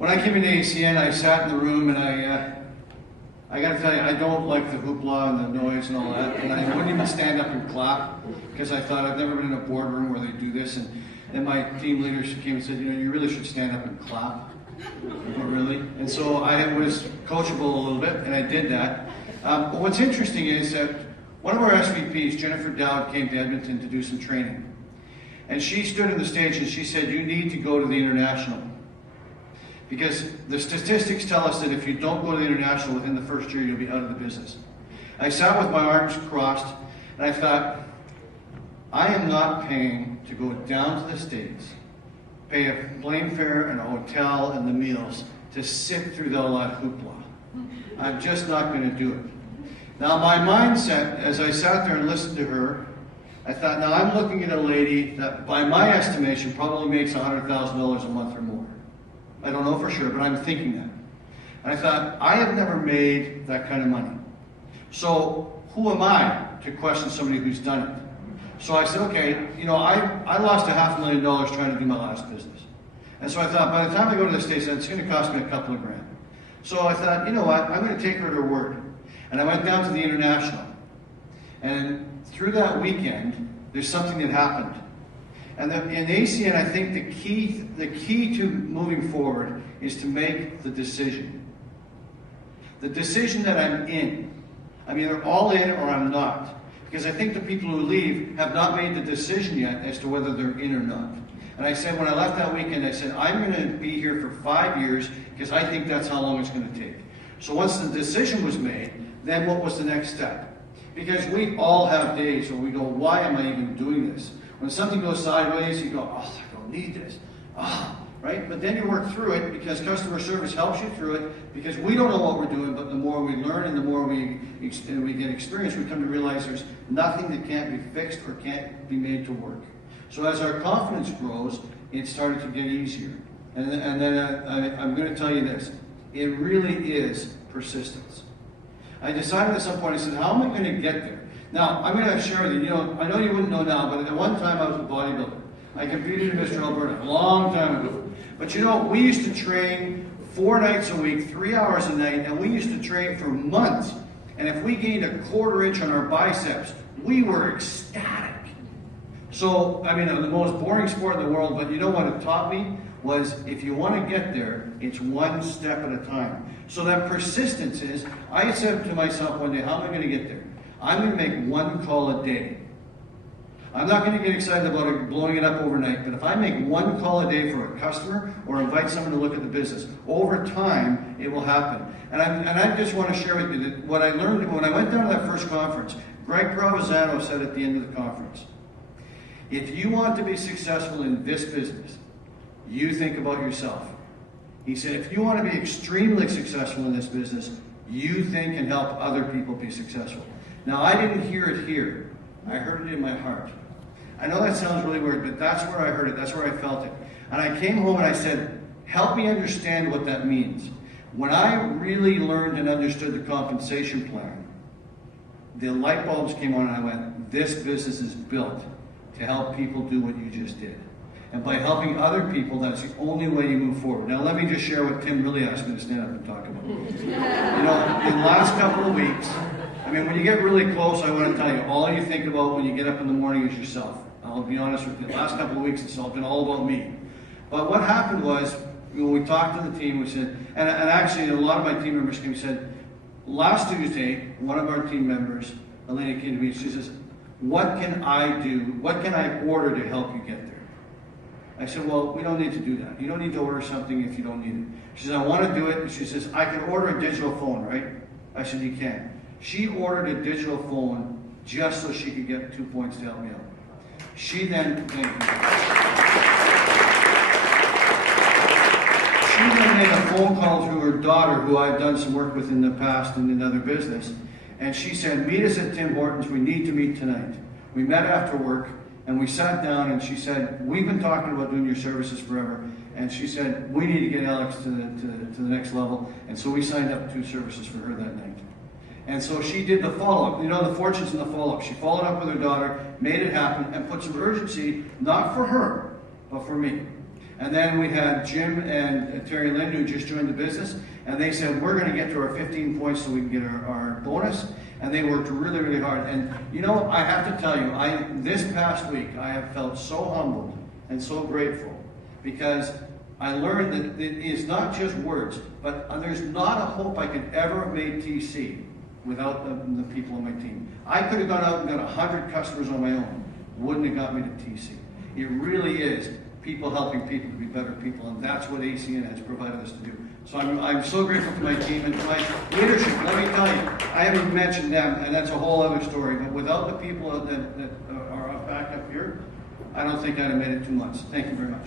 When I came into ACN, I sat in the room and I got to tell you, I don't like the hoopla and the noise and all that. And I wouldn't even stand up and clap because I thought I've never been in a boardroom where they do this. And then my team leader came and said, you know, you really should stand up and clap. Oh, really? And so I was coachable a little bit, and I did that. But what's interesting is that one of our SVPs, Jennifer Dowd, came to Edmonton to do some training. And she stood on the stage and she said, you need to go to the international. Because the statistics tell us that if you don't go to the international within the first year, you'll be out of the business. I sat with my arms crossed, and I thought, I am not paying to go down to the States, pay a plane fare and a hotel and the meals to sit through all that hoopla. I'm just not going to do it. Now my mindset, as I sat there and listened to her, I thought, now I'm looking at a lady that, by my estimation, probably makes $100,000 a month or more. I don't know for sure, but I'm thinking that. And I thought, I have never made that kind of money. So who am I to question somebody who's done it? So I said, okay, you know, I lost $500,000 trying to do my last business. And so I thought, by the time I go to the States, it's going to cost me a couple of grand. So I thought, you know what, I'm going to take her at her word. And I went down to the international. And through that weekend, there's something that happened. And in ACN, I think the key to moving forward is to make the decision. The decision that I'm in. I'm either all in or I'm not. Because I think the people who leave have not made the decision yet as to whether they're in or not. And I said, when I left that weekend, I said, I'm going to be here for 5 years because I think that's how long it's going to take. So once the decision was made, then what was the next step? Because we all have days where we go, why am I even doing this? When something goes sideways, you go, oh, I don't need this. Right? But then you work through it because customer service helps you through it because we don't know what we're doing, but the more we learn and the more we get experience, we come to realize there's nothing that can't be fixed or can't be made to work. So as our confidence grows, it started to get easier. And then I'm going to tell you this. It really is persistence. I decided at some point, I said, how am I going to get there? Now, I'm going to share with you, I know you wouldn't know now, but at one time I was a bodybuilder. I competed in Mr. Alberta a long time ago. But we used to train 4 nights a week, 3 hours a night, and we used to train for months. And if we gained a 1/4 inch on our biceps, we were ecstatic. So, the most boring sport in the world, but you know what it taught me? Was if you want to get there, it's one step at a time. So that persistence is, I said to myself one day, how am I going to get there? I'm going to make 1 call a day. I'm not going to get excited about it, blowing it up overnight, but if I make 1 call a day for a customer or invite someone to look at the business, over time, it will happen. And I just want to share with you that what I learned when I went down to that first conference, Greg Provenzano said at the end of the conference, if you want to be successful in this business, you think about yourself. He said, if you want to be extremely successful in this business, you think and help other people be successful. Now, I didn't hear it here. I heard it in my heart. I know that sounds really weird, but that's where I heard it. That's where I felt it. And I came home and I said, help me understand what that means. When I really learned and understood the compensation plan, the light bulbs came on and I went, this business is built to help people do what you just did. And by helping other people, that's the only way you move forward. Now let me just share what Tim really asked me to stand up and talk about. In the last couple of weeks, when you get really close, I want to tell you, all you think about when you get up in the morning is yourself. I'll be honest with you, the last couple of weeks it's all been all about me. But what happened was, when we talked to the team, we said, and actually a lot of my team members came and said, last Tuesday, one of our team members, Elena, came to me, she says, what can I do, what can I order to help you get there? I said, well, we don't need to do that. You don't need to order something if you don't need it. She says, I want to do it. She says, I can order a digital phone, right? I said, you can. She ordered a digital phone just so she could get 2 points to help me out. She then made a phone call to her daughter, who I've done some work with in the past in another business, and she said, meet us at Tim Hortons. We need to meet tonight. We met after work, and we sat down, and she said, we've been talking about doing your services forever. And she said, we need to get Alex to the next level. And so we signed up 2 services for her that night. And so she did the follow-up. The fortunes in the follow-up. She followed up with her daughter, made it happen, and put some urgency, not for her, but for me. And then we had Jim and Terry Lynn, who just joined the business, and they said, we're gonna get to our 15 points so we can get our bonus. And they worked really, really hard. And you know, I have to tell you, this past week, I have felt so humbled and so grateful, because I learned that it is not just words, but there's not a hope I could ever have made TC without the people on my team. I could have gone out and got 100 customers on my own. Wouldn't have got me to TC. It really is people helping people to be better people, and that's what ACN has provided us to do. So I'm so grateful to my team and to my leadership. Let me tell you, I haven't even mentioned them, and that's a whole other story, but without the people that are back up here, I don't think I'd have made it 2 months. Thank you very much.